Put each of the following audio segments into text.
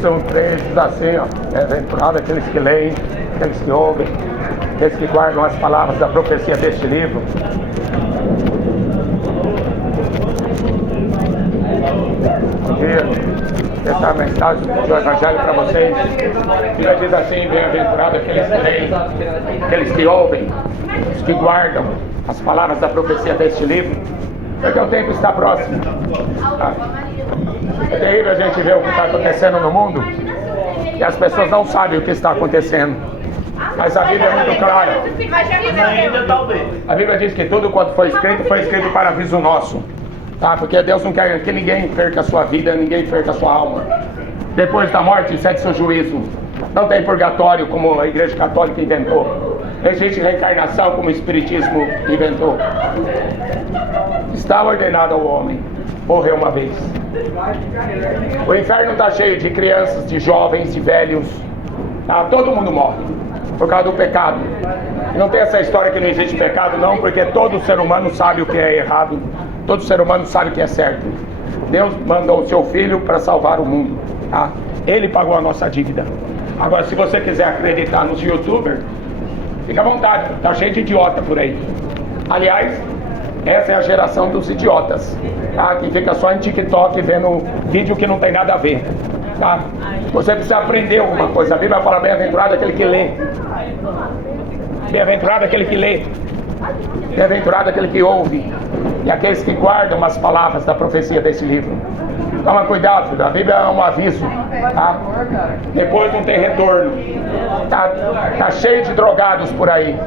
Apocalipse 3 diz assim, ó, bem-aventurado aqueles que leem, aqueles que ouvem, aqueles que guardam as palavras da profecia deste livro. Bom dia. Essa mensagem do Evangelho para vocês. A Bíblia diz assim: bem-aventurado aqueles que leem, aqueles que ouvem, os que guardam as palavras da profecia deste livro, porque o tempo está próximo. É terrível a gente ver o que está acontecendo no mundo e as pessoas não sabem o que está acontecendo. Mas a Bíblia é muito clara. A Bíblia diz que tudo quanto foi escrito para aviso nosso. Tá? Porque Deus não quer que ninguém perca a sua vida, ninguém perca a sua alma. Depois da morte, segue seu juízo. Não tem purgatório como a Igreja Católica inventou. Não existe reencarnação como o Espiritismo inventou. Está ordenado ao homem morrer uma vez. O inferno está cheio de crianças, de jovens, de velhos. Tá? Todo mundo morre por causa do pecado. Não tem essa história que não existe pecado, não, porque todo ser humano sabe o que é errado. Todo ser humano sabe o que é certo. Deus mandou o seu Filho para salvar o mundo. Tá? Ele pagou a nossa dívida. Agora, se você quiser acreditar nos youtubers, fica à vontade. Está cheio de idiota por aí. Aliás, essa é a geração dos idiotas. Tá? Que fica só em TikTok vendo vídeo que não tem nada a ver. Tá? Você precisa aprender alguma coisa. A Bíblia fala: bem-aventurado aquele que lê. Bem-aventurado aquele que lê. Bem-aventurado aquele que ouve. E aqueles que guardam as palavras da profecia desse livro. Toma cuidado, filho. A Bíblia é um aviso. Tá? Depois não tem retorno. Tá cheio de drogados por aí.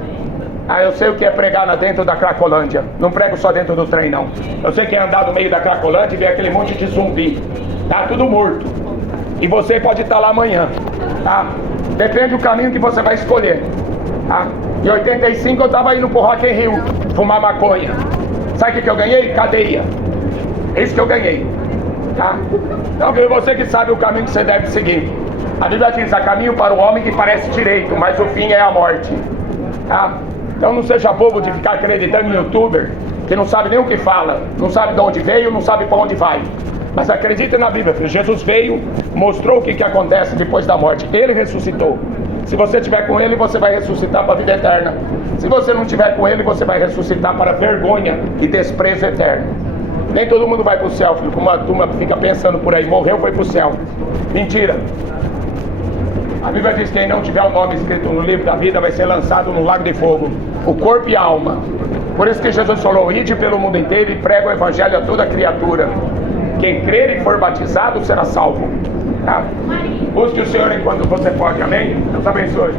Eu sei o que é pregar dentro da Cracolândia. Não prego só dentro do trem, não. Eu sei que é andar no meio da Cracolândia e ver aquele monte de zumbi. Tá tudo morto. E você pode estar lá amanhã. Tá? Depende do caminho que você vai escolher. Tá? Em 85 eu estava indo pro Rock in Rio fumar maconha. Sabe o que eu ganhei? Cadeia. É isso que eu ganhei. Tá? Então você que sabe o caminho que você deve seguir. A Bíblia diz: há caminho para o homem que parece direito, mas o fim é a morte. Tá? Então não seja bobo de ficar acreditando em youtuber que não sabe nem o que fala, não sabe de onde veio, não sabe para onde vai. Mas acredite na Bíblia, filho. Jesus veio, mostrou o que acontece depois da morte. Ele ressuscitou. Se você estiver com Ele, você vai ressuscitar para a vida eterna. Se você não estiver com Ele, você vai ressuscitar para vergonha e desprezo eterno. Nem todo mundo vai para o céu, filho. Como a turma fica pensando por aí: morreu, foi para o céu. Mentira. A Bíblia diz que quem não tiver o nome escrito no livro da vida vai ser lançado no lago de fogo. O corpo e a alma. Por isso que Jesus falou: ide pelo mundo inteiro e prega o Evangelho a toda criatura. Quem crer e for batizado será salvo. Tá? Busque o Senhor enquanto você pode. Amém? Deus abençoe.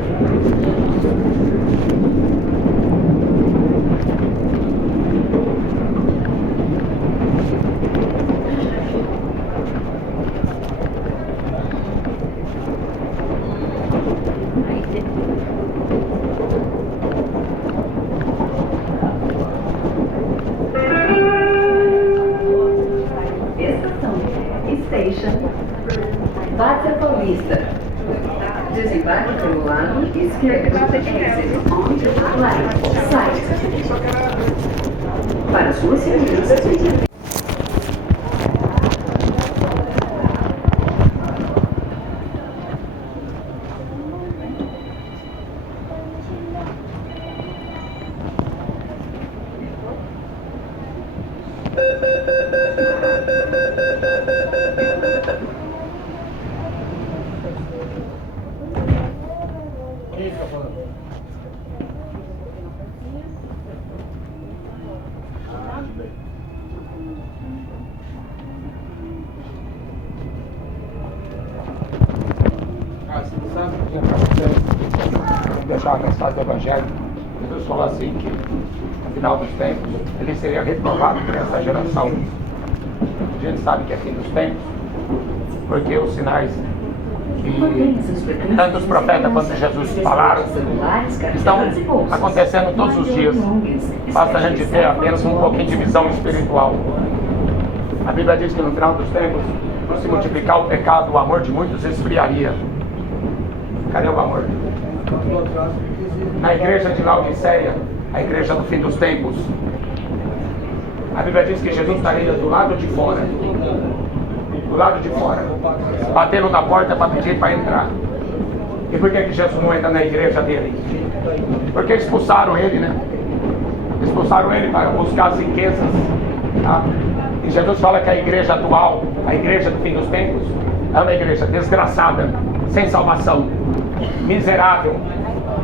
Várzea Paulista. Desembarque pelo lado esquerdo. Exit on the left side. Para sua segurança, Vamos deixar a mensagem do Evangelho. Jesus falou assim que no final dos tempos ele seria reprovado por essa geração. A gente sabe que é fim dos tempos, porque os sinais que tanto os profetas quanto Jesus falaram estão acontecendo todos os dias. Basta a gente ter apenas um pouquinho de visão espiritual. A Bíblia diz que no final dos tempos, por se multiplicar o pecado, o amor de muitos esfriaria. Cadê o amor? Na igreja de Laodiceia, a igreja do fim dos tempos, a Bíblia diz que Jesus estaria do lado de fora, do lado de fora, batendo na porta para pedir para entrar. E por que Jesus não entra na igreja dele? Porque expulsaram ele, né? Expulsaram ele para buscar as riquezas. Tá? E Jesus fala que a igreja atual, a igreja do fim dos tempos, é uma igreja desgraçada, sem salvação, miserável,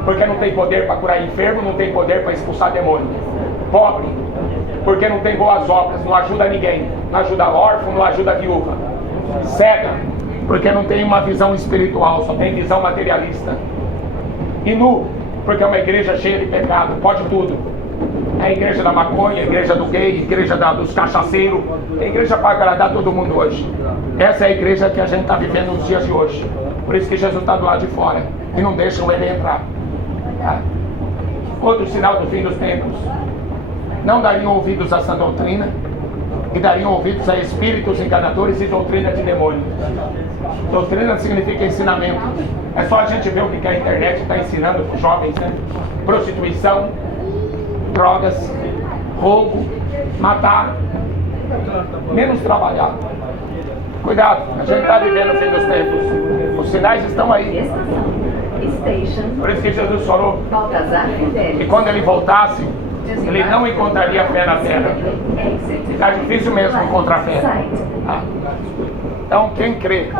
porque não tem poder para curar enfermo, não tem poder para expulsar demônio. Pobre, porque não tem boas obras, não ajuda ninguém, não ajuda órfão, não ajuda viúva. Cega, porque não tem uma visão espiritual, só tem visão materialista. E nu, porque é uma igreja cheia de pecado, pode tudo. É a igreja da maconha, a igreja do gay, a igreja dos cachaceiros, a igreja para agradar todo mundo hoje. Essa é a igreja que a gente está vivendo nos dias de hoje. Por isso que Jesus está do lado de fora e não deixam ele entrar. Tá? Outro sinal do fim dos tempos: não dariam ouvidos a sã doutrina, e dariam ouvidos a espíritos enganadores e doutrina de demônio. Doutrina significa ensinamento. É só a gente ver o que a internet está ensinando para os jovens, né? Prostituição, drogas, roubo, matar, menos trabalhar. Cuidado, a gente está vivendo o fim dos tempos. Os sinais estão aí. Por isso que Jesus falou que quando ele voltasse, ele não encontraria fé na terra. Está difícil mesmo encontrar fé. Tá? Então quem crê,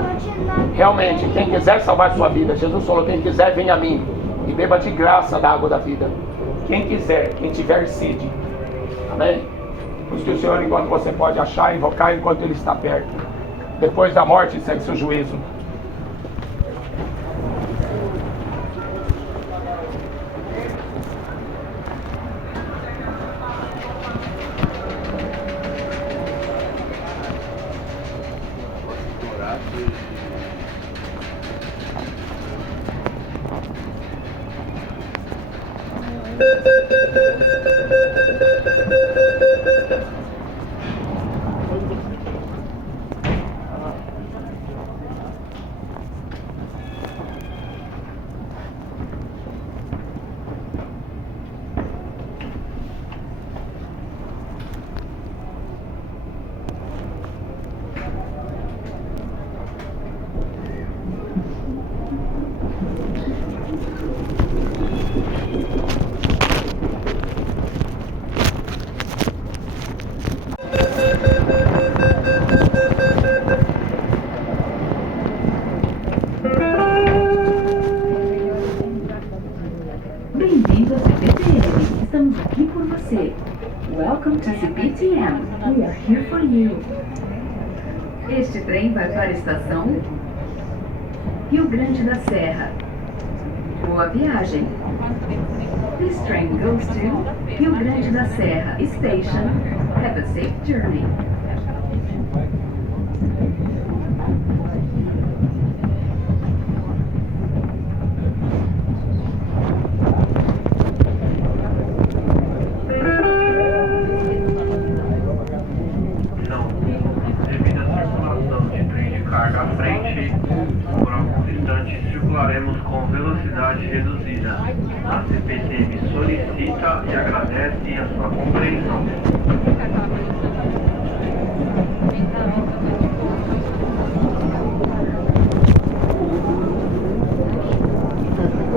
realmente, quem quiser salvar sua vida, Jesus falou: quem quiser venha a mim e beba de graça da água da vida. Quem quiser, quem tiver sede. Amém? Busque o Senhor enquanto você pode achar, invocar enquanto Ele está perto. Depois da morte segue-se o juízo. Bem-vindo ao CPTM. Estamos aqui por você. Welcome to CPTM. We are here for you. Este trem vai para a estação Rio Grande da Serra. Boa viagem. This train goes to Rio Grande da Serra Station. Have a safe journey. Circularemos com velocidade reduzida. A CPTM solicita e agradece a sua compreensão.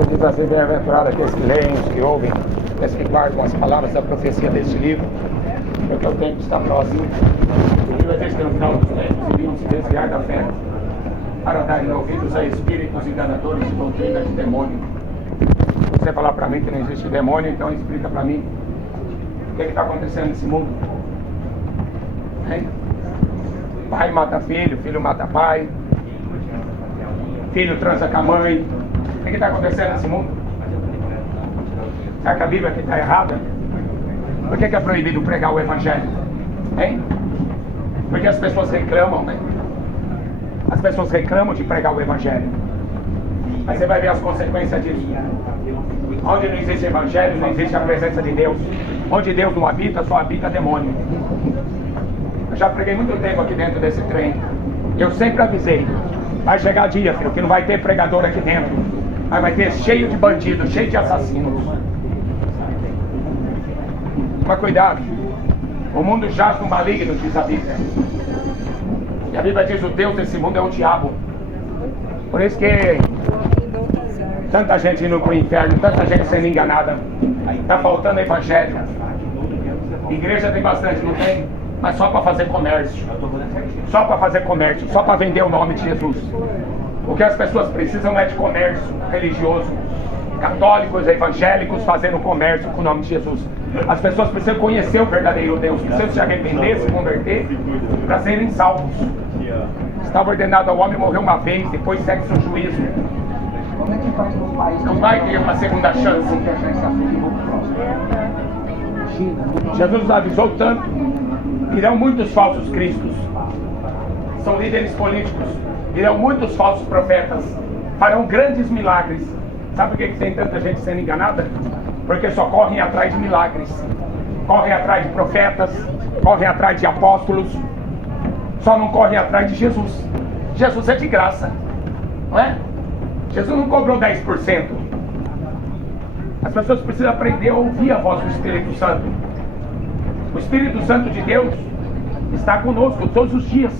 Diz assim: bem-aventurado aqueles que leem, os que ouvem, aqueles que guardam as palavras da profecia deste livro, porque o tempo está próximo. O livro é no final dos tempos e vinham se desviar da fé, para darem ouvidos a espíritos enganadores e doutrina de demônio. Se você falar para mim que não existe demônio, então explica para mim o que está acontecendo nesse mundo. Hein? Pai mata filho, filho mata pai, filho transa com a mãe. O que está acontecendo nesse mundo? Será que a Bíblia aqui está errada? Por que é proibido pregar o Evangelho? Hein? Porque as pessoas reclamam, né? As pessoas reclamam de pregar o Evangelho. Mas você vai ver as consequências disso. Onde não existe Evangelho, não existe a presença de Deus. Onde Deus não habita, só habita demônio. Eu já preguei muito tempo aqui dentro desse trem. Eu sempre avisei: vai chegar dia, filho, que não vai ter pregador aqui dentro. Mas vai ter cheio de bandidos, cheio de assassinos. Mas cuidado, o mundo jaz no maligno, diz a Bíblia. E a Bíblia diz: o Deus desse mundo é o diabo. Por isso que tanta gente indo para o inferno, tanta gente sendo enganada. Está faltando evangelho. Igreja tem bastante, não tem? Mas só para fazer comércio. Só para fazer comércio, só para vender o nome de Jesus. O que as pessoas precisam é de comércio religioso. Católicos, evangélicos fazendo comércio com o nome de Jesus. As pessoas precisam conhecer o verdadeiro Deus, precisam se arrepender, se converter, para serem salvos. Estava ordenado ao homem morrer uma vez, depois segue seu juízo. Não vai ter uma segunda chance. Jesus nos avisou tanto. Irão muitos falsos cristos. São líderes políticos. Irão muitos falsos profetas. Farão grandes milagres. Sabe por que tem tanta gente sendo enganada? Porque só correm atrás de milagres. Correm atrás de profetas. Correm atrás de apóstolos. Só não correm atrás de Jesus. Jesus é de graça. Não é? Jesus não cobrou 10%. As pessoas precisam aprender a ouvir a voz do Espírito Santo. O Espírito Santo de Deus está conosco todos os dias.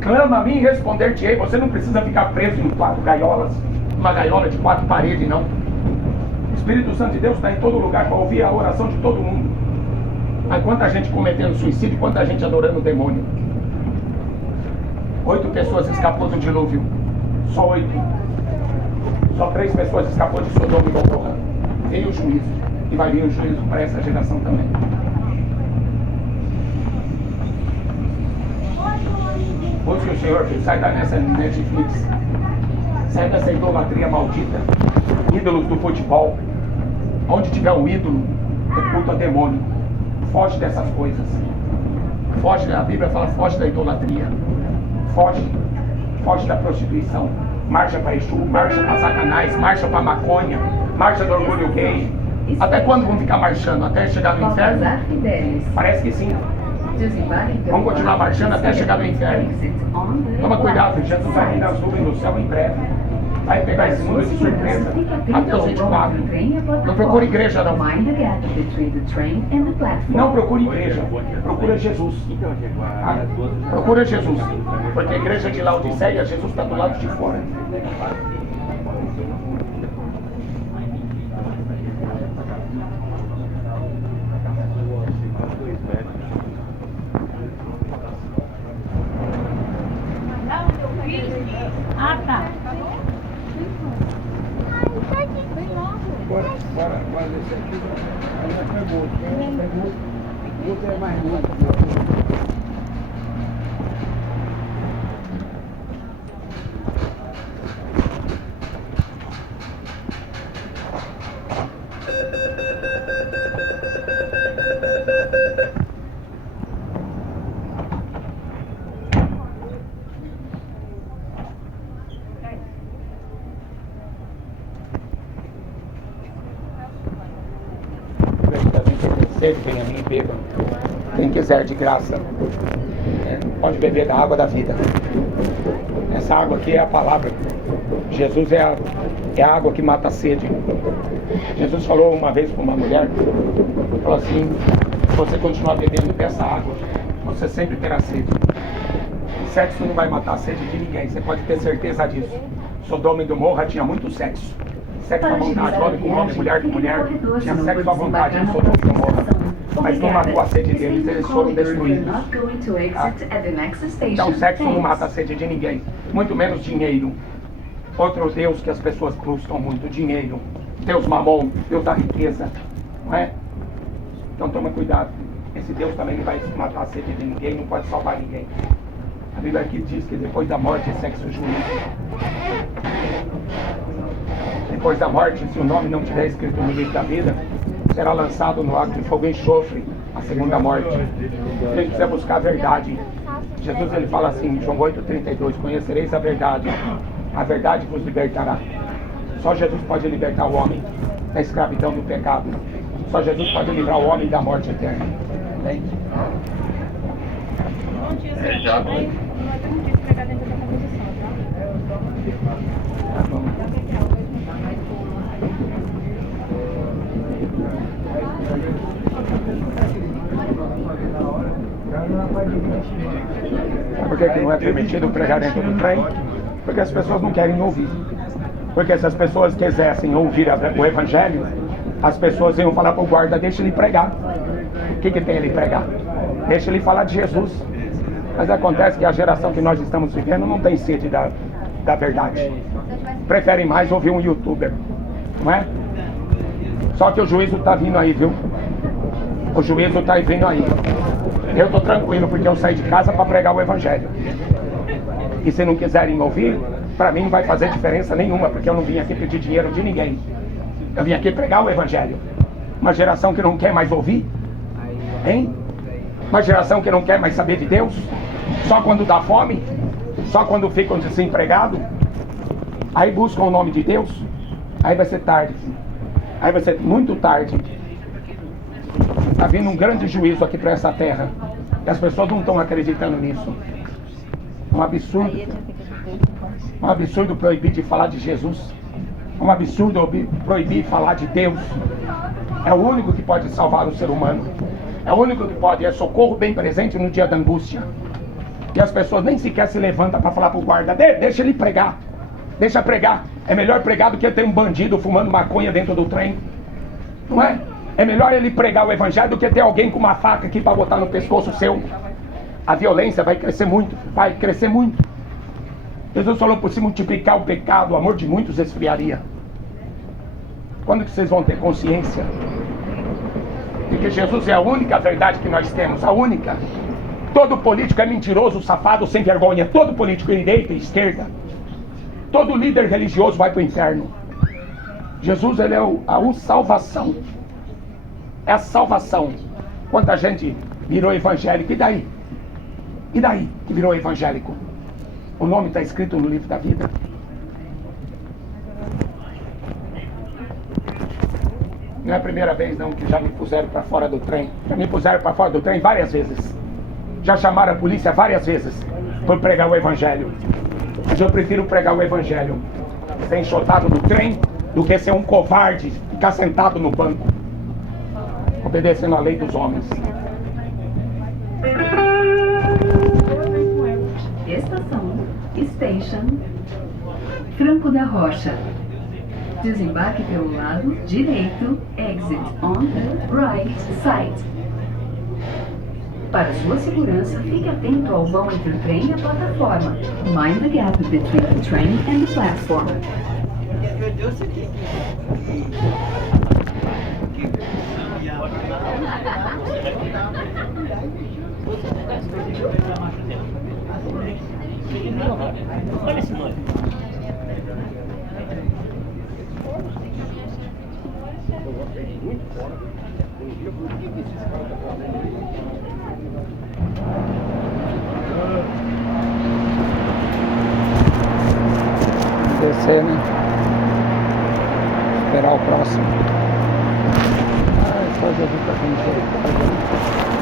Clama a mim e responder-te-ei. Você não precisa ficar preso em 4 gaiolas. Uma gaiola de 4 paredes, não. O Espírito Santo de Deus está em todo lugar para ouvir a oração de todo mundo. Mas quanta gente cometendo suicídio, quanta gente adorando o demônio. 8 pessoas escapou do dilúvio. Só 8. Só 3 pessoas escapou de Sodoma e Gomorra. Veio o juízo. E vai vir o juízo para essa geração também. Busque o Senhor, filho. Sai dessa Netflix. Sai dessa idolatria maldita. Ídolos do futebol. Onde tiver um ídolo, é culto a demônio. Foge dessas coisas. Foge, a Bíblia fala, foge da idolatria. Foge. Foge da prostituição. Marcha para Exu, marcha para Satanás, marcha para maconha, marcha do orgulho gay. Até quando vão ficar marchando? Até chegar no inferno? Parece que sim. Vamos continuar marchando até chegar no inferno. Toma cuidado, Jesus vai vir nas nuvens do céu em breve. Vai pegar esse mundo de surpresa. Mateus 24. Não procure igreja, não. Não procure igreja. Procura Jesus. Procura Jesus. Porque a igreja de Laodiceia, Jesus está do lado de fora. Ah, tá. Bora descer aqui. Aí nós pegou outro. O outro é mais longo. Venha a mim e beba. Quem quiser de graça, pode beber da água da vida. Essa água aqui é a palavra. Jesus é a água que mata a sede. Jesus falou uma vez para uma mulher, falou assim: se você continuar bebendo dessa água, você sempre terá sede. Sexo não vai matar a sede de ninguém, você pode ter certeza disso. Sodoma e Gomorra tinha muito sexo. Sexo à vontade, homem com homem, mulher com mulher. Tinha sexo à vontade em Sodoma e Gomorra. Mas não matou a sede deles, eles foram destruídos. Então sexo não mata a sede de ninguém, muito menos dinheiro. Outro Deus que as pessoas buscam muito, dinheiro. Deus Mamon, Deus da riqueza, não é? Então toma cuidado. Esse Deus também não vai matar a sede de ninguém, não pode salvar ninguém. A Bíblia aqui diz que depois da morte é sexo juízo. Depois da morte, se o nome não estiver escrito no livro da vida, será lançado no lago de fogo e enxofre, a segunda morte. A gente precisa buscar a verdade. Jesus ele fala assim, em João 8,32, conhecereis a verdade vos libertará. Só Jesus pode libertar o homem da escravidão do pecado. Só Jesus pode livrar o homem da morte eterna. Amém? Já. por que não é permitido pregar dentro do trem? Porque as pessoas não querem ouvir. Porque se as pessoas quisessem ouvir o evangelho, as pessoas iam falar para o guarda, deixa ele pregar. O que tem ele pregar? Deixa ele falar de Jesus. Mas acontece que a geração que nós estamos vivendo não tem sede da verdade. Preferem mais ouvir um youtuber, não é? Só que o juízo está vindo aí, viu? O juízo está vindo aí. Eu estou tranquilo porque eu saí de casa para pregar o evangelho. E se não quiserem ouvir, para mim não vai fazer diferença nenhuma, porque eu não vim aqui pedir dinheiro de ninguém. Eu vim aqui pregar o evangelho. Uma geração que não quer mais ouvir, hein? Uma geração que não quer mais saber de Deus, só quando dá fome, só quando ficam desempregados, aí buscam o nome de Deus, aí vai ser tarde, aí vai ser muito tarde. Está vindo um grande juízo aqui para essa terra, e as pessoas não estão acreditando nisso. Um absurdo proibir de falar de Jesus, um absurdo proibir de falar de Deus. É o único que pode salvar o ser humano, é o único que pode, é socorro bem presente no dia da angústia. E as pessoas nem sequer se levantam para falar para o guarda, deixa ele pregar, deixa pregar. É melhor pregar do que ter um bandido fumando maconha dentro do trem, não é? É melhor ele pregar o evangelho do que ter alguém com uma faca aqui para botar no pescoço seu. A violência vai crescer muito, vai crescer muito. Jesus falou, por se multiplicar o pecado, o amor de muitos esfriaria. Quando que vocês vão ter consciência de que Jesus é a única verdade que nós temos, a única? Todo político é mentiroso, safado, sem vergonha. Todo político de direita e esquerda, todo líder religioso vai para o inferno. Jesus, ele é a salvação. É a salvação. Quanta gente virou evangélico, e daí? E daí que virou evangélico? O nome está escrito no livro da vida. Não é a primeira vez não que já me puseram para fora do trem. Já me puseram para fora do trem várias vezes. Já chamaram a polícia várias vezes por pregar o evangelho. Mas eu prefiro pregar o evangelho, ser enxotado do trem, do que ser um covarde, ficar sentado no banco, obedecendo a lei dos homens. Estação, Station, Franco da Rocha. Desembarque pelo lado direito, exit on the right side. Para sua segurança, fique atento ao vão entre o trem e a plataforma. Mind the gap between the train and the platform. Olha esse nome. Descer, né? Esperar o próximo. Só Jesus pra frente.